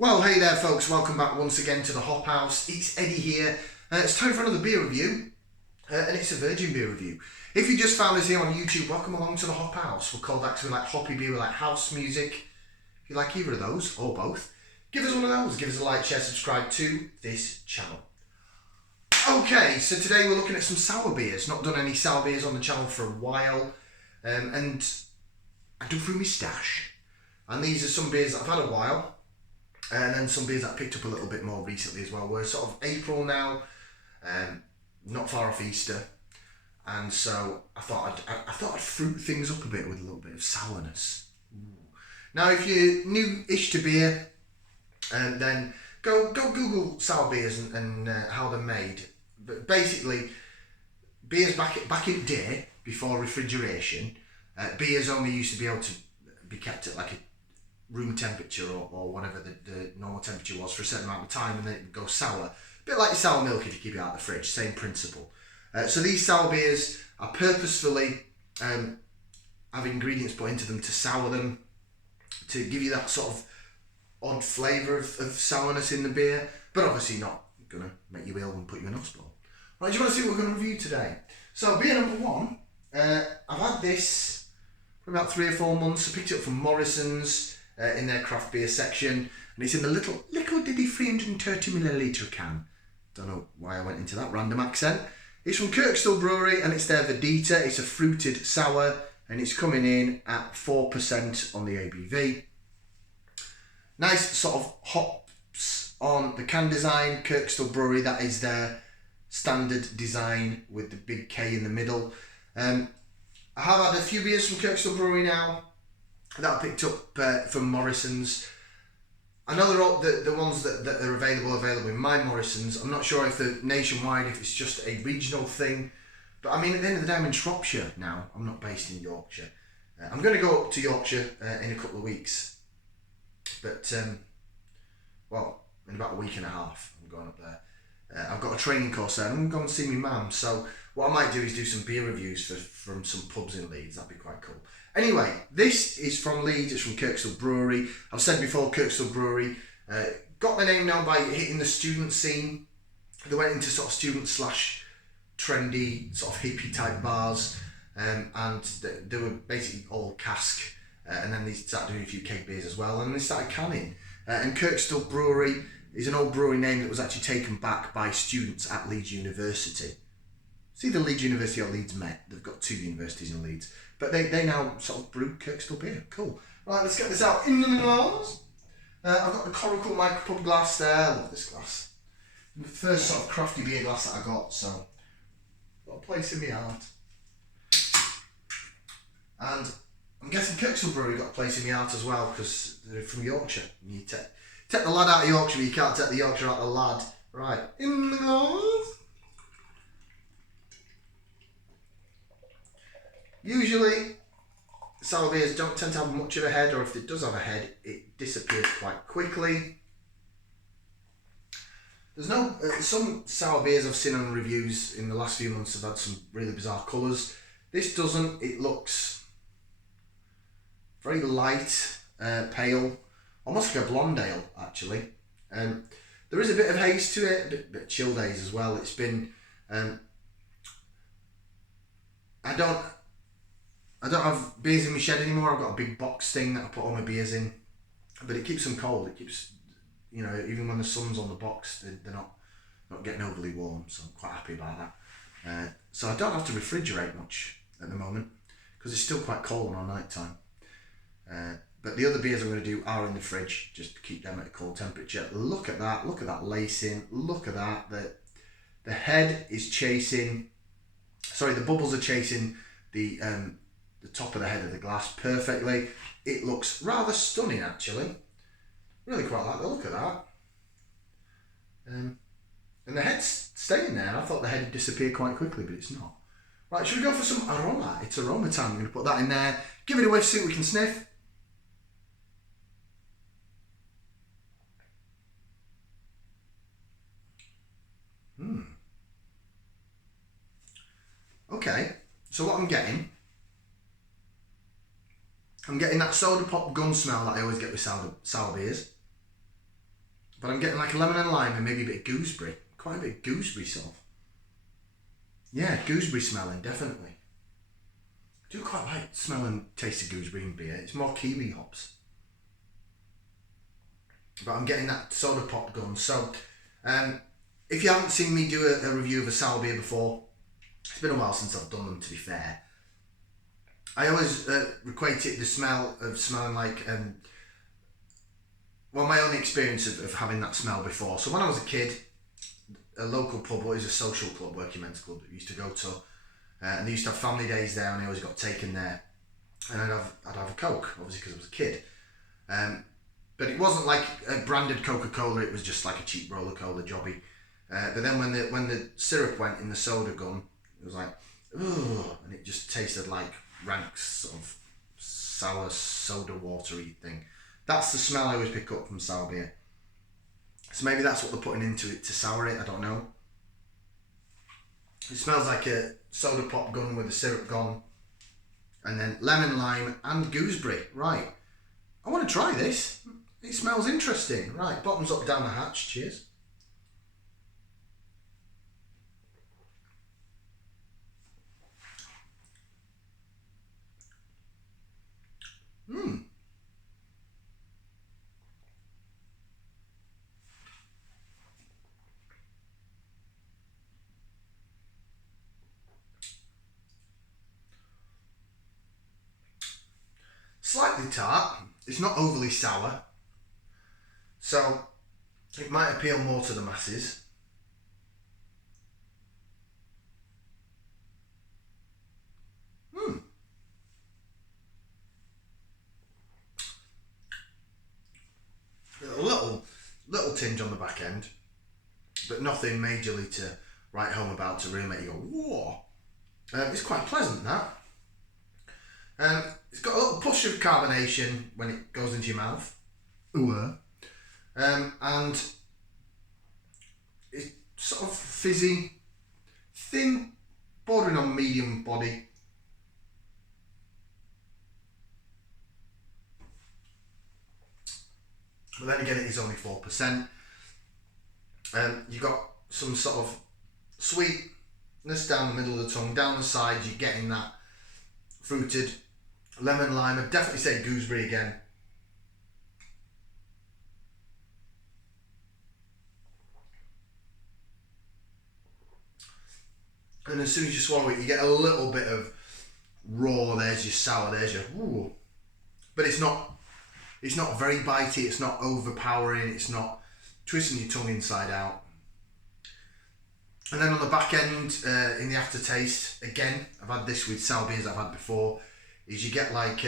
Well, hey there folks, welcome back once again to the Hop House. It's Eddie here. It's time for another beer review, and it's a virgin beer review. If you just found us here on YouTube, welcome along to the Hop House. We're called actually like hoppy beer, we like house music. If you like either of those, or both, give us one of those. Give us a like, share, subscribe to this channel. Okay, so today we're looking at some sour beers. Not done any sour beers on the channel for a while, and I dug through my stash. And these are some beers that I've had a while. And then some beers that I picked up a little bit more recently as well. We're sort of April now, not far off Easter, and so I thought I'd fruit things up a bit with a little bit of sourness. Ooh. Now, if you're new-ish to beer, then go Google sour beers and how they're made. But basically, beers back in the day before refrigeration, beers only used to be able to be kept at like a room temperature or whatever the normal temperature was for a certain amount of time, and then it would go sour. A bit like sour milk if you keep it out of the fridge, same principle. So these sour beers are purposefully have ingredients put into them to sour them, to give you that sort of odd flavour of sourness in the beer, but obviously not going to make you ill and put you in hospital. Right, do you want to see what we're going to review today? So beer number one, I've had this for about 3 or 4 months. I picked it up from Morrisons, in their craft beer section, and it's in the little diddy 330ml can. Don't know why I went into that random accent. It's from Kirkstall Brewery and it's their Verdita. It's a fruited sour and it's coming in at 4% on the ABV. Nice sort of hops on the can design. Kirkstall Brewery, that is their standard design with the big K in the middle. I have had a few beers from Kirkstall Brewery now that I picked up from Morrisons. I know they're all the ones that are available in my Morrisons. I'm not sure if they're nationwide, if it's just a regional thing. But I mean, at the end of the day, I'm in Shropshire now. I'm not based in Yorkshire. I'm going to go up to Yorkshire in a couple of weeks. But, well, in about a week and a half, I'm going up there. I've got a training course there, and I'm going to go and see my mum. So what I might do is do some beer reviews from some pubs in Leeds. That'd be quite cool. Anyway, this is from Leeds. It's from Kirkstall Brewery. I've said before, Kirkstall Brewery got their name known by hitting the student scene. They went into sort of student / trendy, sort of hippie type bars, and they were basically all cask. And then they started doing a few keg beers as well, and they started canning. And Kirkstall Brewery is an old brewery name that was actually taken back by students at Leeds University. It's either Leeds University or Leeds Met. They've got 2 universities in Leeds. But they now sort of brew Kirkstall beer. Cool. Right, let's get this out in the glass. I've got the Coracle micropub glass there. I love this glass. The first sort of crafty beer glass that I got, so got a place in my heart. And I'm guessing Kirkstall Brewery got a place in my heart as well, because they're from Yorkshire. You take the lad out of Yorkshire, but you can't take the Yorkshire out of the lad. Right, in the glass. Usually, sour beers don't tend to have much of a head, or if it does have a head, it disappears quite quickly. There's no some sour beers I've seen on reviews in the last few months have had some really bizarre colours. This doesn't. It looks very light, pale, almost like a blonde ale actually. There is a bit of haze to it, a bit chilled haze as well. It's been I don't have beers in my shed anymore. I've got a big box thing that I put all my beers in, but it keeps them cold. It keeps, you know, even when the sun's on the box, they're not getting overly warm. So I'm quite happy about that. So I don't have to refrigerate much at the moment because it's still quite cold on night time. But the other beers I'm going to do are in the fridge just to keep them at a cold temperature. Look at that! Look at that lacing! Look at that! The head is chasing. Sorry, the bubbles are chasing the top of the head of the glass perfectly. It looks rather stunning actually. Really quite like the look of that. And the head's staying there. I thought the head had disappeared quite quickly, but it's not. Right, should we go for some Aroma? It's Aroma time. I'm going to put that in there. Give it a whiff, see what we can sniff. Okay, so what I'm getting that soda pop gun smell that I always get with sour beers. But I'm getting like a lemon and lime and maybe a bit of gooseberry. Quite a bit of gooseberry sort of. Yeah, gooseberry smelling, definitely. I do quite like smell and taste of gooseberry in beer. It's more kiwi hops. But I'm getting that soda pop gun. So, if you haven't seen me do a review of a sour beer before, it's been a while since I've done them, to be fair. I always equate it the smell of smelling like, my own experience of having that smell before. So when I was a kid, a local pub, or it was a social club, working men's club that we used to go to, and they used to have family days there, and I always got taken there, and I'd have a Coke, obviously because I was a kid. But it wasn't like a branded Coca-Cola, it was just like a cheap roller cola jobby. But then when the syrup went in the soda gun, it was like, ugh, and it just tasted like rank sort of sour soda watery thing. That's the smell I always pick up from sour beer. So maybe that's what they're putting into it to sour it, I don't know. It smells like a soda pop gun with the syrup gone. And then lemon, lime and gooseberry. Right. I want to try this. It smells interesting. Right, bottoms up down the hatch. Cheers. Slightly tart. It's not overly sour. So it might appeal more to the masses. A little tinge on the back end, but nothing majorly to write home about to really make you go, whoa. It's quite pleasant, that. It's got a little push of carbonation when it goes into your mouth. Ooh. And it's sort of fizzy, thin, bordering on medium body. But then again, it is only 4%. You've got some sort of sweetness down the middle of the tongue, down the sides. You're getting that fruited lemon, lime. I'd definitely say gooseberry again. And as soon as you swallow it, you get a little bit of raw. There's your sour. There's your ooh. But it's not very bitey. It's not overpowering. It's not twisting your tongue inside out. And then on the back end, in the aftertaste, again, I've had this with sour beers I've had before, is you get like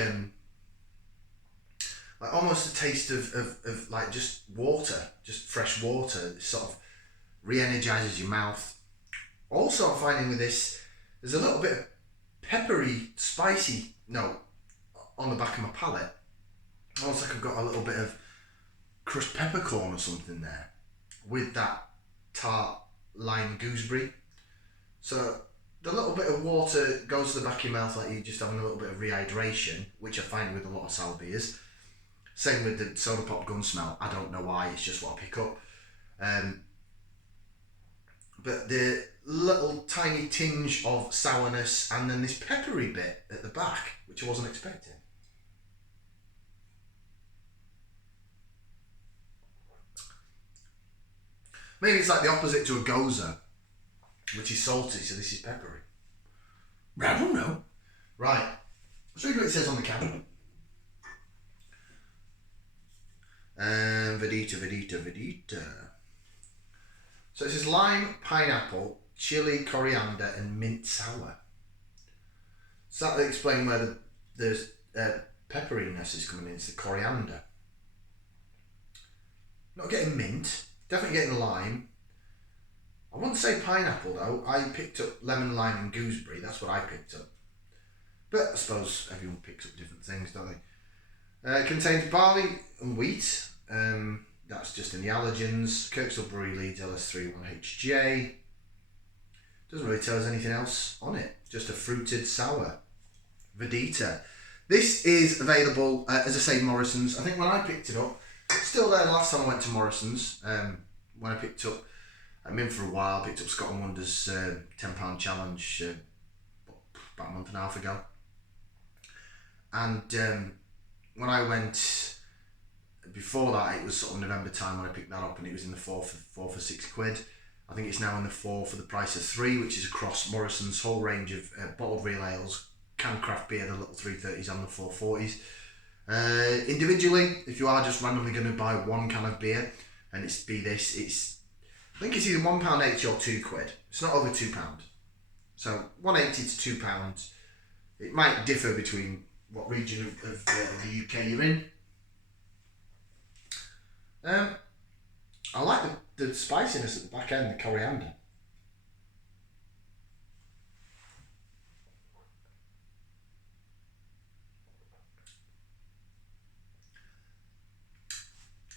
almost a taste of like just water, just fresh water. It sort of re-energizes your mouth. Also, I'm finding with this, there's a little bit of peppery, spicy note on the back of my palate. Almost like I've got a little bit of crushed peppercorn or something there with that tart lime gooseberry. So the little bit of water goes to the back of your mouth like you're just having a little bit of rehydration, which I find with a lot of sour beers. Same with the soda pop gun smell. I don't know why, it's just what I pick up. But the little tiny tinge of sourness and then this peppery bit at the back, which I wasn't expecting. Maybe it's like the opposite to a goza, which is salty, so this is peppery. I don't know. Right, let's read what it says on the can. Verdita. So it says lime, pineapple, chili, coriander, and mint sour. So that will explain where the pepperiness is coming in. It's the coriander. Not getting mint. Definitely getting lime. I wouldn't say pineapple though. I picked up lemon, lime and gooseberry. That's what I picked up. But I suppose everyone picks up different things, don't they? It contains barley and wheat. That's just in the allergens. Kirkstall Brewery leads LS31HJ. Doesn't really tell us anything else on it. Just a fruited sour. Verdita. This is available, as I say, Morrisons. I think when I picked it up, Still there the last time I went to Morrisons, when I picked up, I'm in for a while, picked up Scott and Wonder's £10 challenge about a month and a half ago. And when I went, before that, it was sort of November time when I picked that up, and it was in the four for £6. I think it's now in the 4 for the price of 3, which is across Morrisons' whole range of bottled real ales, canned craft beer, the little 330s and the 440s. Individually, if you are just randomly going to buy one can of beer, and it's I think it's either £1.80 or £2. It's not over £2. So £1.80 to £2. It might differ between what region of the UK you're in. I like the spiciness at the back end, the coriander.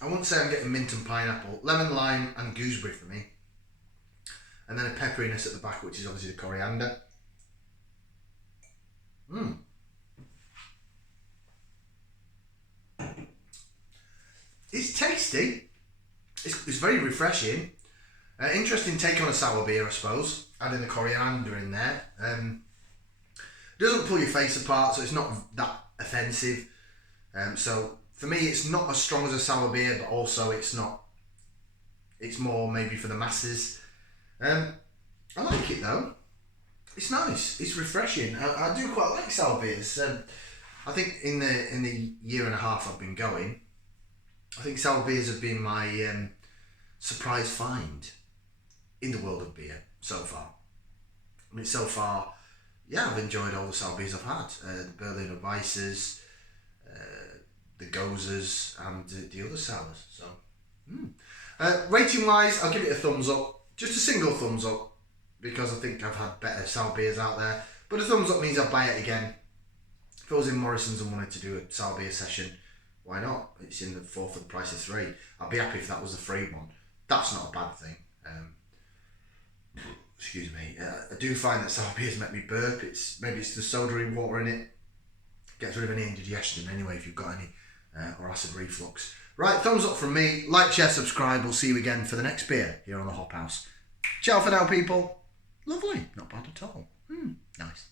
I wouldn't say I'm getting mint and pineapple, lemon, lime and gooseberry for me. And then a pepperiness at the back, which is obviously the coriander. It's tasty. It's very refreshing. Interesting take on a sour beer, I suppose. Adding the coriander in there. Doesn't pull your face apart, so it's not that offensive. So for me, it's not as strong as a sour beer, but also it's more maybe for the masses. I like it though. It's nice. It's refreshing. I do quite like sour beers. I think in the year and a half I've been going, I think sour beers have been my surprise find in the world of beer so far. I mean, so far, yeah, I've enjoyed all the sour beers I've had. The Berliner Weisses, the Gozers, and the other sours. So, rating wise, I'll give it a thumbs up. Just a single thumbs up, because I think I've had better sour beers out there. But a thumbs up means I'll buy it again. If I was in Morrisons and wanted to do a sour beer session, why not? It's in the 4 for the price of 3. I'd be happy if that was the free one. That's not a bad thing. Excuse me. I do find that sour beers make me burp. Maybe it's the soda water in it. Gets rid of any indigestion anyway if you've got any, or acid reflux. Right, thumbs up from me. Like, share, subscribe. We'll see you again for the next beer here on the Hop House. Ciao for now, people. Lovely. Not bad at all. Nice.